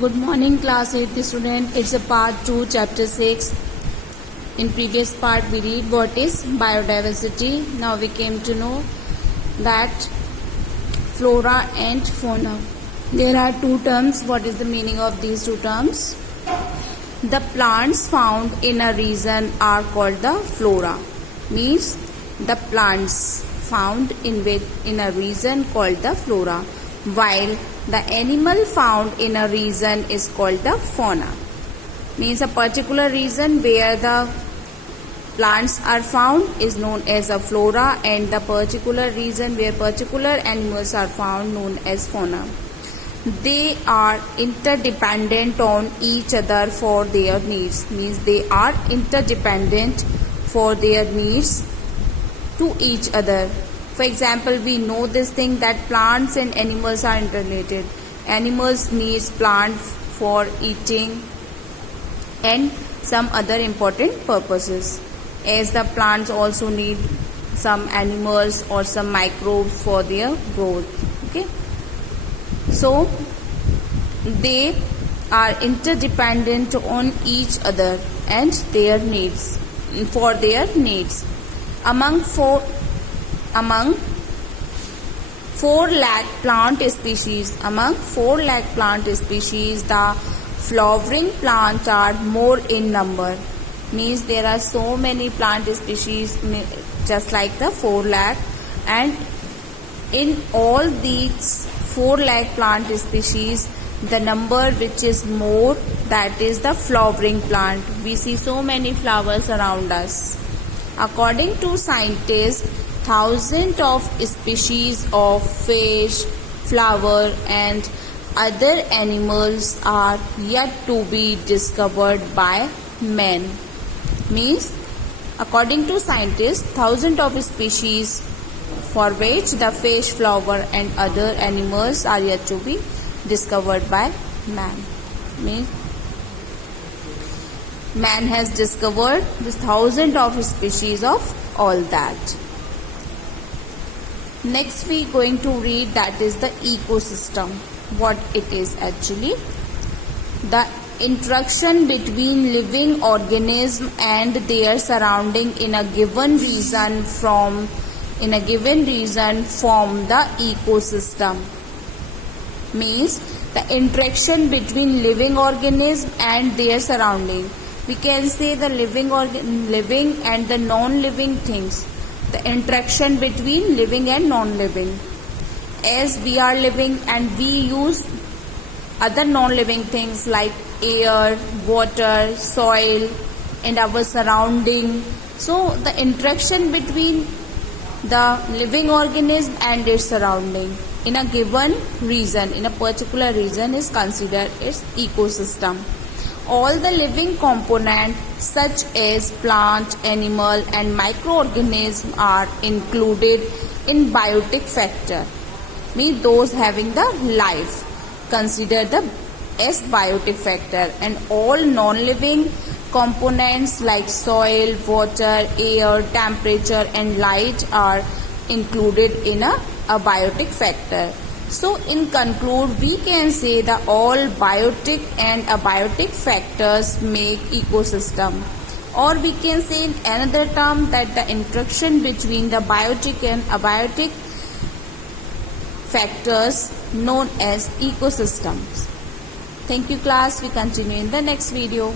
Good morning, class 8th student. It's a part 2, chapter 6. In previous part, we read what is biodiversity. Now we came to know that flora and fauna. There are two terms. What is the meaning of these two terms? The plants found in a region are called the flora. Means the plants found in a region called the flora, while the animal found in a region is called the fauna. Means a particular region where the plants are found is known as a flora, and the particular region where particular animals are found known as fauna. They are interdependent on each other for their needs. Means they are interdependent for their needs to each other. For example, we know this thing that plants and animals are interrelated. Animals needs plant for eating and some other important purposes, as the plants also need some animals or some microbes for their growth. Okay, so they are interdependent on each other and their needs, for their needs. Among 4 lakh plant species, the flowering plants are more in number. Means there are so many plant species, just like the 4 lakh, and in all these 4 lakh plant species, the number which is more, that is the flowering plant. We see so many flowers around us. According to scientists, thousands of species of fish, flower and other animals are yet to be discovered by man. Means according to scientists, thousands of species for which the fish, flower and other animals are yet to be discovered by man. Means man has discovered this thousands of species of all that. Next we going to read, that is the ecosystem. What it is actually? The interaction between living organisms and their surrounding in a given region form the ecosystem. Means the interaction between living organisms and their surrounding. We can say the living and the non-living things. The interaction between living and non-living. As we are living and we use other non-living things like air, water, soil and our surrounding. So the interaction between the living organism and its surrounding in a given region, in a particular region, is considered its ecosystem. All the living components such as plant, animal and microorganisms are included in biotic factor. Means those having the life considered as biotic factor, and all non-living components like soil, water, air, temperature and light are included in a biotic factor. So in conclude, we can say that all biotic and abiotic factors make ecosystem, or we can say in another term that the interaction between the biotic and abiotic factors known as ecosystems. Thank you class. We continue in the next video.